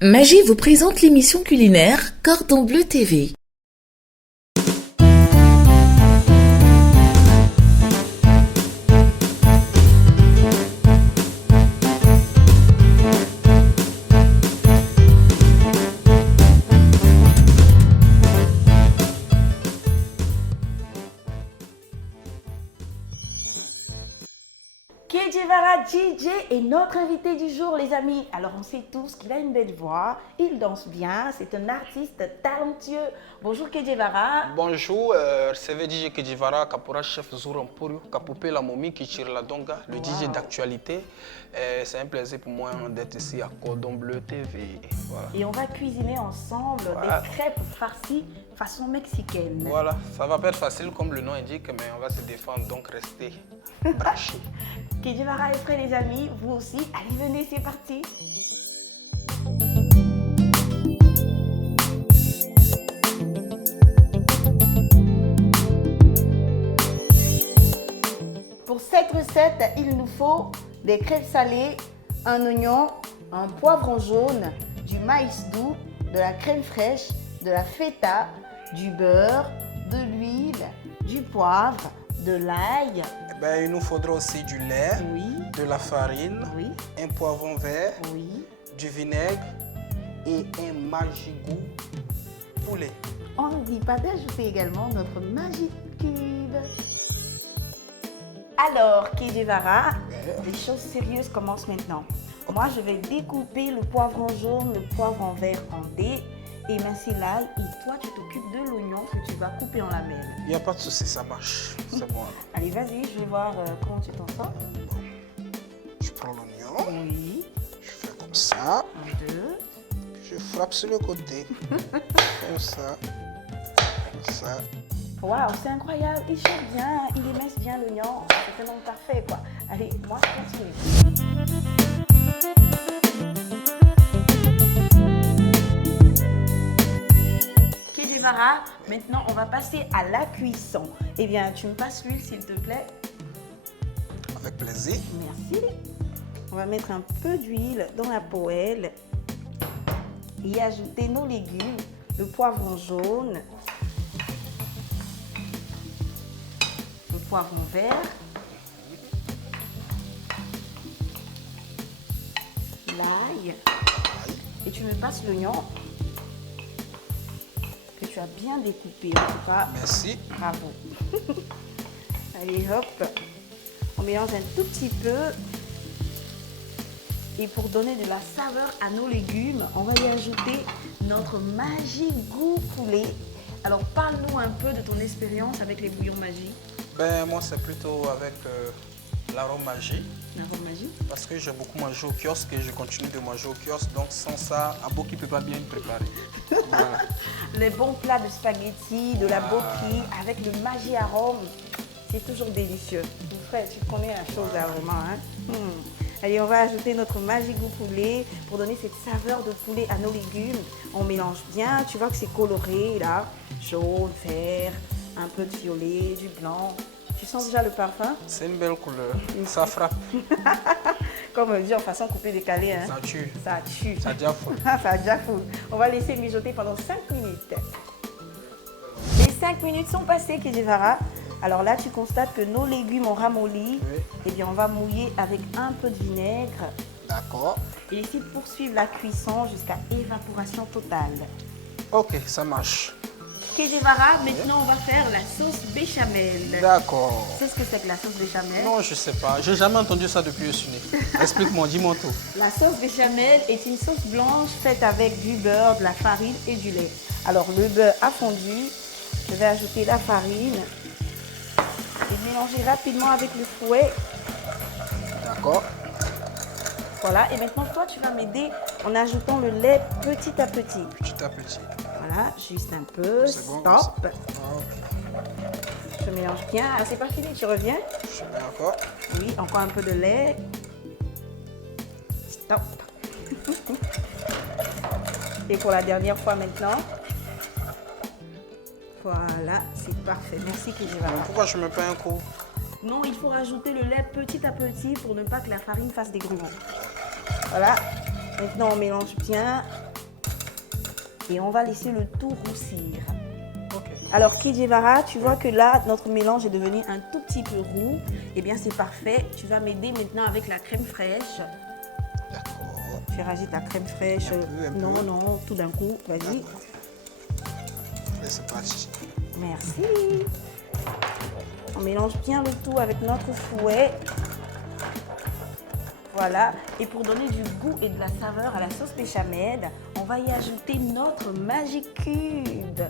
Magie vous présente l'émission culinaire Cordon Bleu TV. Kedjevara DJ est notre invité du jour, les amis. Alors, on sait tous qu'il a une belle voix, il danse bien, c'est un artiste talentueux. Bonjour Kedjevara. Bonjour, c'est DJ Kedjevara, Kapora chef Zourampourio, Kapopé la momie qui tire la donga, le DJ d'actualité. C'est un plaisir pour moi d'être ici à Cordon Bleu TV. Voilà. Et on va cuisiner ensemble des crêpes farcies façon mexicaine. Voilà, ça va pas être facile comme le nom indique, mais on va se défendre, donc restez branchés. Kedjevara est prêt, les amis, vous aussi. Allez, venez, c'est parti. Pour cette recette, il nous faut des crêpes salées, un oignon, un poivron jaune, du maïs doux, de la crème fraîche, de la feta, du beurre, de l'huile, du poivre, de l'ail. Il nous faudra aussi du lait, Oui. de la farine, Oui. un poivron vert, Oui. du vinaigre et un magigou poulet. On n'oublie pas d'ajouter également notre Magic Cube. Alors, Kedjevara, les choses sérieuses commencent maintenant. Moi, je vais découper le poivron jaune, le poivron vert en dés, émincer l'ail, et toi, tu t'occupes de l'oignon que tu vas couper en lamelles. Il n'y a pas de souci, ça marche. C'est bon. Allez, vas-y, je vais voir comment tu t'en sors. Je prends l'oignon, Oui, je fais comme ça, 1, 2. je frappe sur le côté. Comme ça, comme ça. Waouh, c'est incroyable, il chauffe bien, il émince bien l'oignon, c'est tellement parfait quoi. Allez, moi je continue. Kedjevara, maintenant on va passer à la cuisson. Eh bien, tu me passes l'huile s'il te plaît. Avec plaisir. Merci. On va mettre un peu d'huile dans la poêle et ajouter nos légumes, le poivron jaune, le poivron vert, l'ail, et tu me passes l'oignon que tu as bien découpé. En tout cas, Merci. bravo. Allez, hop. On mélange un tout petit peu. Et pour donner de la saveur à nos légumes, on va y ajouter notre Magigou poulet. Alors, parle-nous un peu de ton expérience avec les bouillons Magie. Moi, c'est plutôt avec l'arôme magie. L'arôme Magie. Parce que j'ai beaucoup mangé au kiosque et je continue de manger au kiosque. Donc, sans ça, Aboki ne peut pas bien me préparer. Voilà. Les bons plats de spaghetti, de la boki, avec le Magie arôme, c'est toujours délicieux. Mon frère, tu connais la chose arôme, hein? Allez, on va ajouter notre Magigou poulet pour donner cette saveur de poulet à nos légumes. On mélange bien, tu vois que c'est coloré là, jaune, vert, un peu de violet, du blanc. Tu sens déjà le parfum? C'est une belle couleur. Ça frappe. Comme on dit en façon coupée décalée, hein? Ça tue. Ça tue. Ça diafole. Ça a déjà fou. On va laisser mijoter pendant 5 minutes. Les 5 minutes sont passées, Kedjevara. Alors là, tu constates que nos légumes ont ramolli. Oui. Eh bien, on va mouiller avec un peu de vinaigre. D'accord. Et ici, poursuivre la cuisson jusqu'à évaporation totale. Ok, ça marche. Kedjevara, maintenant, on va faire la sauce béchamel. D'accord. Tu sais ce que c'est que la sauce béchamel? Non, je sais pas. J'ai jamais entendu ça depuis Yosuné. Explique-moi, dis-moi tout. La sauce béchamel est une sauce blanche faite avec du beurre, de la farine et du lait. Alors, le beurre a fondu. Je vais ajouter la farine et mélanger rapidement avec le fouet. D'accord. Voilà, et maintenant, toi, tu vas m'aider en ajoutant le lait petit à petit. Petit à petit. Voilà, juste un peu. C'est bon comme Stop. ça. Ok. Je mélange bien. Ah, c'est pas fini, tu reviens? Je mets encore. Oui, encore un peu de lait. Stop. Et pour la dernière fois maintenant. Voilà, c'est parfait. Merci Kedjevara. Pourquoi je me paie un coup? Non, il faut rajouter le lait petit à petit pour ne pas que la farine fasse des grumeaux. Voilà. Maintenant, on mélange bien et on va laisser le tout roussir. Ok. Alors, Kijevara, tu vois que là, notre mélange est devenu un tout petit peu roux. Eh bien, c'est parfait. Tu vas m'aider maintenant avec la crème fraîche. D'accord. Tu rajoutes ta crème fraîche. Un peu. Non, tout d'un coup. Vas-y. Allez, c'est parti. Merci. On mélange bien le tout avec notre fouet. Voilà. Et pour donner du goût et de la saveur à la sauce béchamel, on va y ajouter notre Magic Cube.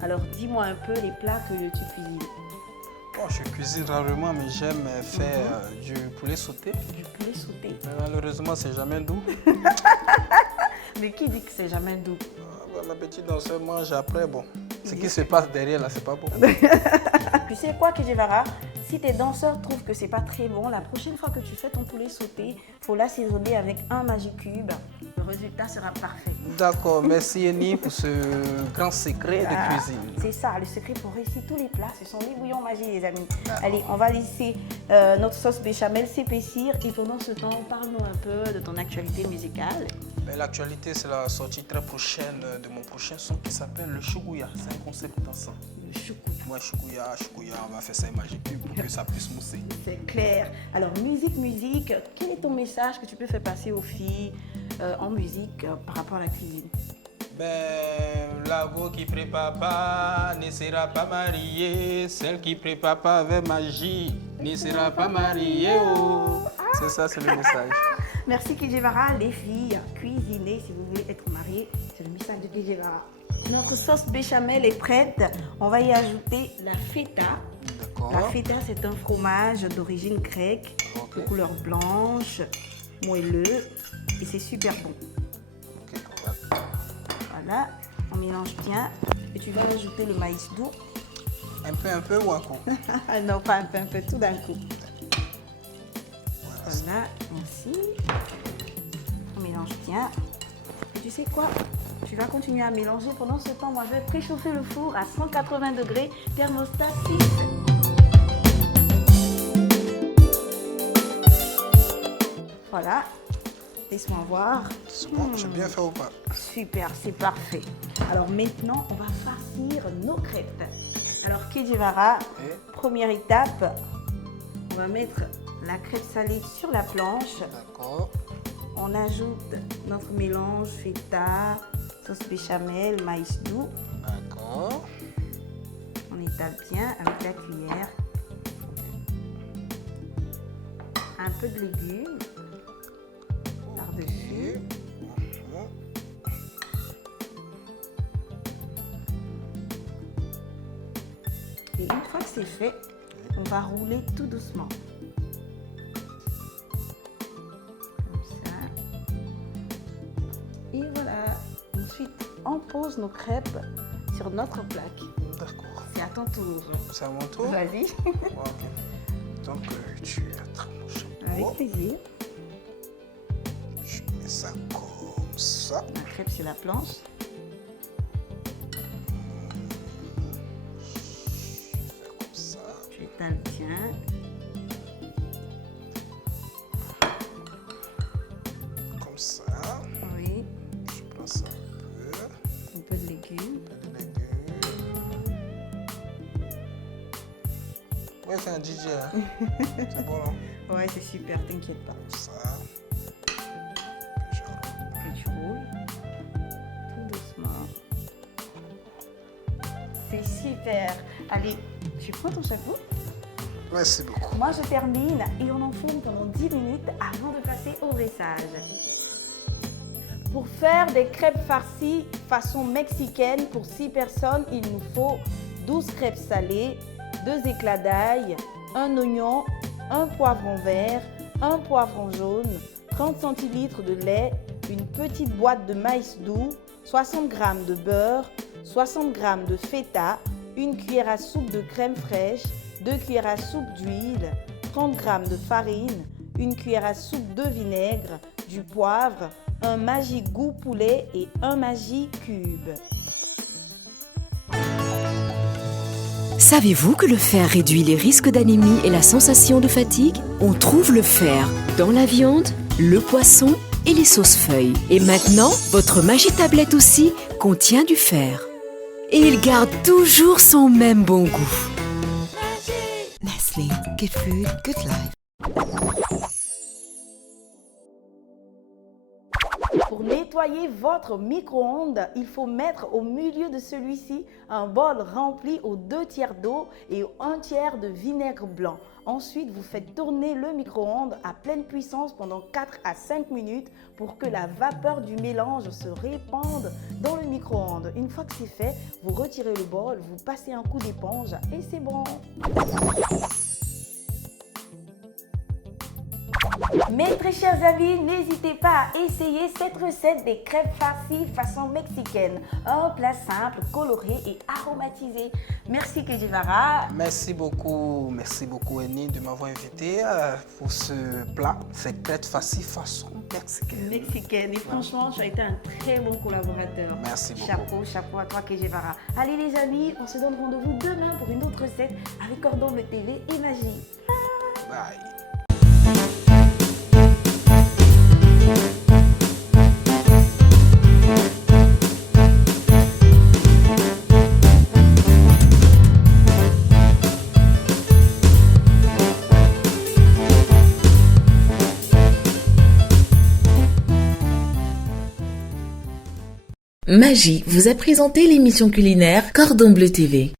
Alors, dis-moi un peu les plats que tu cuisines. Bon, je cuisine rarement, mais j'aime faire du poulet sauté. Du poulet sauté. Mais malheureusement, c'est jamais doux. Mais qui dit que c'est jamais doux? Ma petite danseur mange après, bon. Ce qui se passe derrière, là, c'est pas bon. Tu sais quoi, Kijevara? Si tes danseurs trouvent que c'est pas très bon, la prochaine fois que tu fais ton poulet sauté, faut l'assaisonner avec un Magic Cube. Le résultat sera parfait. D'accord, merci Eni pour ce grand secret Ah, de cuisine. c'est ça, le secret pour réussir tous les plats, ce sont les bouillons magiques, les amis. Allez, on va laisser notre sauce béchamel s'épaissir et pendant ce temps, parle-nous un peu de ton actualité musicale. L'actualité, c'est la sortie très prochaine de mon prochain son qui s'appelle le Chougouya. C'est un concept dansant. Le choucou. Ouais, Chougouya, on va faire ça Magic Cube pour que ça puisse mousser. C'est clair. Alors, musique, quel est ton message que tu peux faire passer aux filles en musique par rapport à la cuisine? La go qui prépare pas ne sera pas mariée. Celle qui prépare pas avec magie ne sera pas mariée. Oh. C'est ça, c'est le message. Merci Kijevara, les filles, cuisinez si vous voulez être mariées. C'est le message de Kijevara. Notre sauce béchamel est prête. On va y ajouter la feta. D'accord. La feta, c'est un fromage d'origine grecque, de couleur blanche, moelleux, et c'est super bon. Ok, Voilà, on mélange bien. Et tu vas ajouter le maïs doux. un peu ou un coup? Non, pas un peu, tout d'un coup. Voilà, merci. On mélange bien. Et tu sais quoi? Tu vas continuer à mélanger. Pendant ce temps, moi, je vais préchauffer le four à 180 degrés, thermostat 6. Voilà. Laisse-moi voir. C'est bon, j'ai bien fait ou pas? Super, c'est parfait. Alors maintenant, on va farcir nos crêpes. Alors, Kijevara, première étape, on va mettre la crêpe salée sur la planche. D'accord. On ajoute notre mélange feta, sauce béchamel, maïs doux. D'accord. On étale bien avec la cuillère. Un peu de légumes par-dessus. Et une fois que c'est fait, on va rouler tout doucement. Comme ça. Et voilà. Ensuite, on pose nos crêpes sur notre plaque. D'accord. C'est à ton tour. C'est à mon tour? Vas-y. Ok. Donc, tu attrapes mon chapeau. Avec plaisir. Je mets ça comme ça. La crêpe sur la planche. Comme ça. Tu étales bien. Comme ça. Oui. Je prends ça un peu. Un peu de légumes. Un peu de légumes. Ouais, c'est un DJ. Hein. C'est bon, non? Ouais, c'est super, t'inquiète pas. Comme ça. Et tu roules. Tout doucement. C'est super. Allez, tu prends ton chapeau. Merci beaucoup. Moi, je termine et on enfourne pendant 10 minutes avant de passer au dressage. Pour faire des crêpes farcies façon mexicaine pour 6 personnes, il nous faut 12 crêpes salées, 2 éclats d'ail, un oignon, un poivron vert, un poivron jaune, 30 centilitres de lait, une petite boîte de maïs doux, 60 g de beurre, 60 g de feta, une cuillère à soupe de crème fraîche, 2 cuillères à soupe d'huile, 30 g de farine, une cuillère à soupe de vinaigre, du poivre, un Magic goût poulet et un Magic cube. Savez-vous que le fer réduit les risques d'anémie et la sensation de fatigue? On trouve le fer dans la viande, le poisson et les sauces feuilles. Et maintenant, votre Magie Tablette aussi contient du fer. Et il garde toujours son même bon goût. Nestle, good food, good life. Pour nettoyer votre micro-ondes, il faut mettre au milieu de celui-ci un bol rempli aux 2/3 d'eau et 1/3 de vinaigre blanc. Ensuite, vous faites tourner le micro-ondes à pleine puissance pendant 4 à 5 minutes pour que la vapeur du mélange se répande dans le micro-ondes. Une fois que c'est fait, vous retirez le bol, vous passez un coup d'éponge et c'est bon. Mes très chers amis, n'hésitez pas à essayer cette recette des crêpes farcies façon mexicaine. Un plat simple, coloré et aromatisé. Merci Kejivara. Merci beaucoup Eni de m'avoir invité pour ce plat, ces crêpes farcies façon mexicaine. Et franchement, tu as été un très bon collaborateur. Merci beaucoup. Chapeau à toi Kejivara. Allez les amis, on se donne rendez-vous demain pour une autre recette avec Cordon Bleu TV et Magie. Bye. Magie vous a présenté l'émission culinaire Cordon Bleu TV.